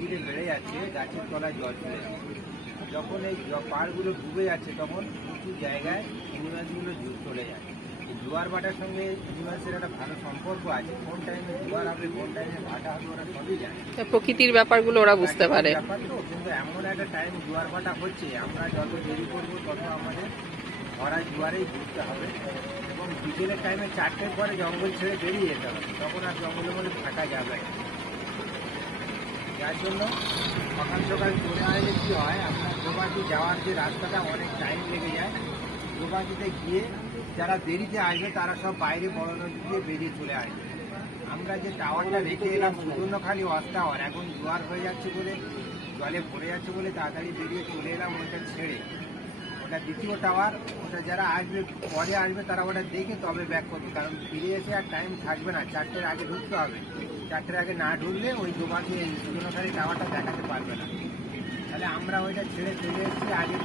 ধীরে বেড়ে যাচ্ছে, গাছের তলায় জল চলে যাচ্ছে। যখন এই পাড়গুলো ডুবে যাচ্ছে তখন প্রচুর জায়গায় অ্যানিমালসগুলো চলে যায়। এই জোয়ার ভাটার সঙ্গে অ্যানিমালসের একটা ভালো সম্পর্ক আছে। কোন টাইমে জোয়ার হবে, কোন টাইমে ভাটা হবে, ওরা সবই জানে। প্রকৃতির ব্যাপারগুলো ওরা বুঝতে পারে। ব্যাপার তো, কিন্তু এমন একটা টাইম জোয়ার ভাটা হচ্ছে, আমরা যত দেরি করবো তত আমাদের ভরা জোয়ারেই ঘুরতে হবে। এবং বিকেলের টাইমে 4টের পরে জঙ্গল ছেড়ে বেরিয়ে যেতে হবে, তখন আর জঙ্গলের মধ্যে থাকা যাবে না। যার জন্য সকাল সকাল চলে আসলে কী হয়, আপনার দোবাকি যাওয়ার যে রাস্তাটা অনেক টাইম লেগে যায়। দোবাকিতে গিয়ে যারা দেরিতে আসবে তারা সব বাইরে বড় নদী দিয়ে বেরিয়ে চলে আসবে। আমরা যে টাওয়ারটা রেখে এলাম সুবর্ণখালি ওয়াচ টাওয়ার, এখন জোয়ার হয়ে যাচ্ছে বলে, জলে ভরে যাচ্ছে বলে তাড়াতাড়ি বেরিয়ে চলে এলাম ওইটা ছেড়ে। ওটা দ্বিতীয় টাওয়ার, ওটা যারা আসবে পরে আসবে তারা ওটা দেখে তবে ব্যাক করবে, কারণ ফিরে এসে আর টাইম থাকবে না। 4টের আগে ঢুকতে হবে, 4টের আগে না ঢুকলে ওই দোবাকি এই সুবর্ণখালি টাওয়ারটা দেখাতে পারবে না। তাহলে আমরা ওইটা ছেড়ে চলে এসেছি আগে।